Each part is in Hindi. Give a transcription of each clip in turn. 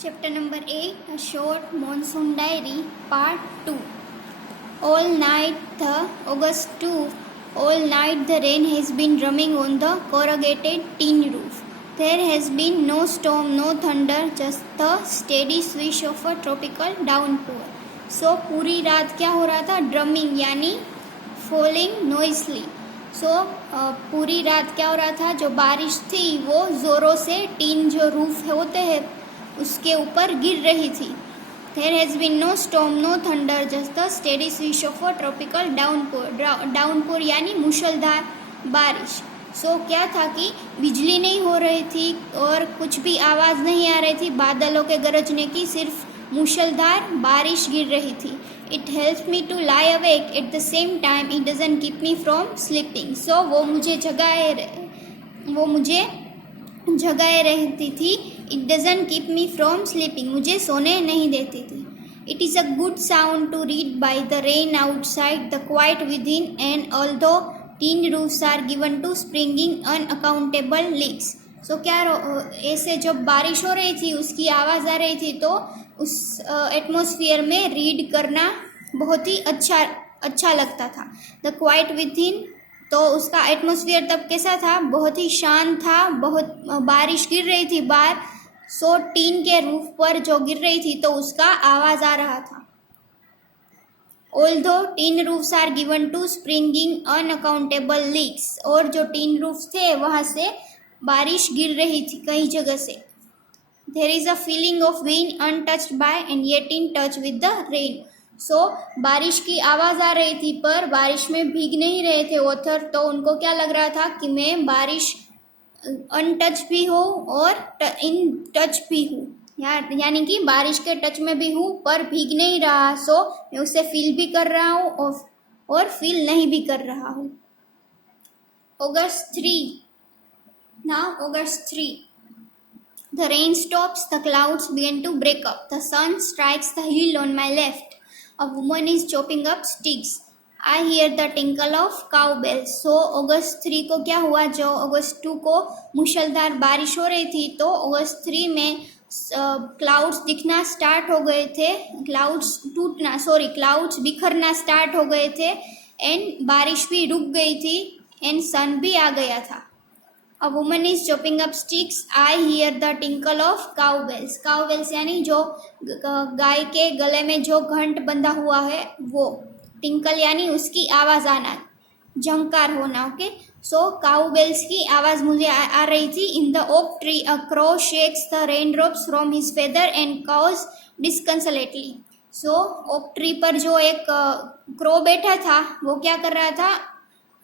Chapter number 8, A Short Monsoon Diary, Part 2. All night the rain has been drumming on the corrugated tin roof. There has been no storm, no thunder, just the steady swish of a tropical downpour. So पूरी रात क्या हो रहा था? ड्रमिंग यानी फॉलिंग नॉइसली. पूरी रात क्या हो रहा था? जो बारिश थी वो ज़ोरों से टीन जो रूफ होते हैं उसके ऊपर गिर रही थी. There has been no storm, no thunder, just the steady swish of a tropical downpour. Downpour यानी मूसलाधार बारिश. क्या था कि बिजली नहीं हो रही थी और कुछ भी आवाज़ नहीं आ रही थी बादलों के गरजने की, सिर्फ मूसलाधार बारिश गिर रही थी. It helps me to lie awake at the same time. It doesn't keep me from sleeping. वो मुझे जगाए रहती थी. It doesn't keep me from sleeping. मुझे सोने नहीं देती थी. It is a good sound to read by the rain outside, the quiet within, and although tin roofs are given to springing unaccountable leaks. क्या ऐसे जब बारिश हो रही थी उसकी आवाज़ आ रही थी तो उस एटमॉस्फेयर में रीड करना बहुत ही अच्छा लगता था. द क्वाइट विदिन, तो उसका एटमॉस्फेयर तब कैसा था? बहुत ही शांत था. बहुत बारिश गिर रही थी बाहर, टीन के रूफ पर जो गिर रही थी तो उसका आवाज़ आ रहा था. Although tin roofs are given to springing unaccountable leaks, और जो टीन रूफ थे वहाँ से बारिश गिर रही थी कई जगह से. There is a feeling of being untouched by and yet in touch with the rain. बारिश की आवाज़ आ रही थी पर बारिश में भीग नहीं रहे थे ऑथर, तो उनको क्या लग रहा था कि मैं बारिश अनटच भी हूँ और इन टच भी हूँ, यानी कि बारिश के टच में भी हूँ पर भीग नहीं रहा. मैं उसे फील भी कर रहा हूँ और फील नहीं भी कर रहा हूँ. August 3. Now August 3. The rain stops, the clouds begin to break up. The sun strikes the hill on my left. A woman is chopping up sticks. I hear the tinkle of cowbells. अगस्त 3 को क्या हुआ? जो अगस्त 2 को मूसलाधार बारिश हो रही थी तो अगस्त 3 में क्लाउड्स दिखना स्टार्ट हो गए थे. क्लाउड्स बिखरना स्टार्ट हो गए थे एंड बारिश भी रुक गई थी एंड सन भी आ गया था. A woman is chopping up sticks. I hear the tinkle of cowbells. Cowbells यानी जो गाय के गले में जो घंट बंधा हुआ है वो. टिंकल यानी उसकी आवाज़ आना, झंकार होना. ओके, काउबेल्स की आवाज़ मुझे आ रही थी. In the oak tree a crow shakes the raindrops from his feather and caws disconsolately. Oak tree पर जो एक क्रो बैठा था वो क्या कर रहा था?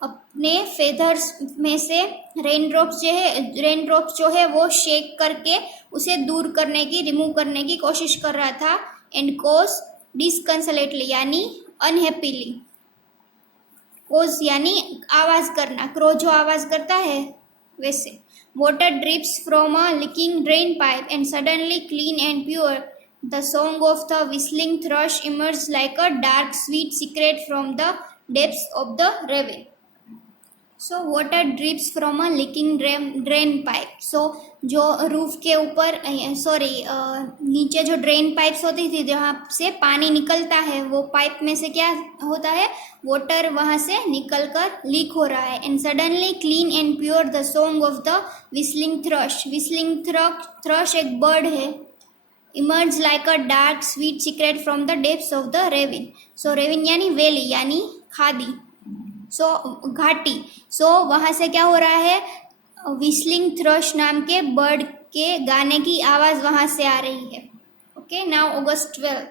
अपने फेदर्स में से रेनड्रॉप्स जो है वो शेक करके उसे दूर करने की, रिमूव करने की कोशिश कर रहा था. एंड कॉज डिस्कंसलेटली यानी अनहैप्पीली. कॉज यानी आवाज़ करना, क्रो जो आवाज़ करता है वैसे. Water drips from a leaking drain pipe and suddenly clean and pure. The song of the whistling thrush emerged like a dark sweet secret from the depths of the ravine. Water drips from a leaking drain pipe. जो रूफ के ऊपर नीचे जो ड्रेन पाइप्स होती थी जहाँ से पानी निकलता है वो पाइप में से क्या होता है? वाटर वहाँ से निकल कर लीक हो रहा है. And suddenly clean and pure the song of the whistling thrush. whistling thrush एक बर्ड है. Emerge like a dark sweet secret from the depths of the ravine. ravine यानी वैली यानी खादी, घाटी. वहाँ से क्या हो रहा है? whistling thrush नाम के बर्ड के गाने की आवाज़ वहाँ से आ रही है. Okay, now August 12.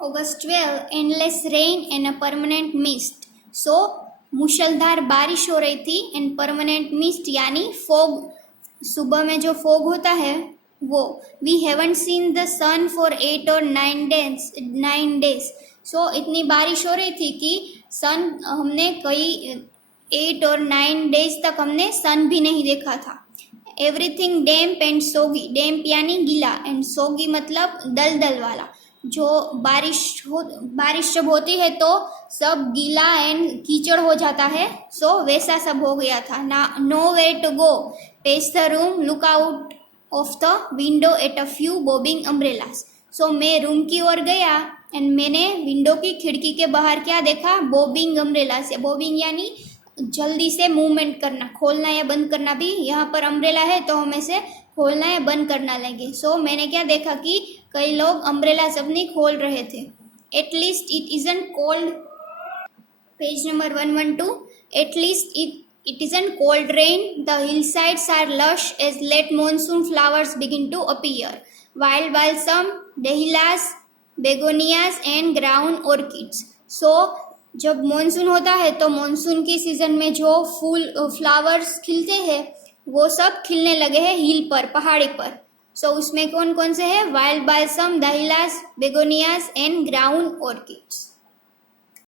August 12, endless rain and a permanent mist. मूसलाधार बारिश हो रही थी एंड परमानेंट मिस्ट यानी फॉग. सुबह में जो फॉग होता है वो. We haven't seen the sun for 8 or 9 days. इतनी बारिश हो रही थी कि हमने कई 8 और 9 डेज तक हमने सन भी नहीं देखा था. एवरीथिंग डैम्प एंड सोगी. डैम्प यानी गीला एंड सोगी मतलब दलदल वाला. जो बारिश जब होती है तो सब गीला एंड कीचड़ हो जाता है. वैसा सब हो गया था. No way to go. Pace the room, look out of the window at a few bobbing umbrellas. So मैं रूम की ओर गया एंड मैंने विंडो की खिड़की के बाहर क्या देखा, बॉबिंग अम्ब्रेला से। बॉबिंग यानी जल्दी से मूवमेंट करना, खोलना या बंद करना भी। यहाँ पर अम्ब्रेला है तो हम इसे खोलना या बंद करना लेंगे। सो मैंने क्या देखा कि कई लोग अम्ब्रेला अपनी खोल रहे थे। At least it isn't cold, page number 112, at least it isn't cold rain, the hillsides are lush as late monsoon flowers begin to appear, while some dahlias, begonias and ground orchids. So जब मॉनसून होता है तो मॉनसून की सीजन में जो फूल फ्लावर्स खिलते हैं वो सब खिलने लगे हैं हिल पर, पहाड़ी पर। सो उसमें कौन कौन से हैं, wild balsam, dahlias, begonias and ground orchids.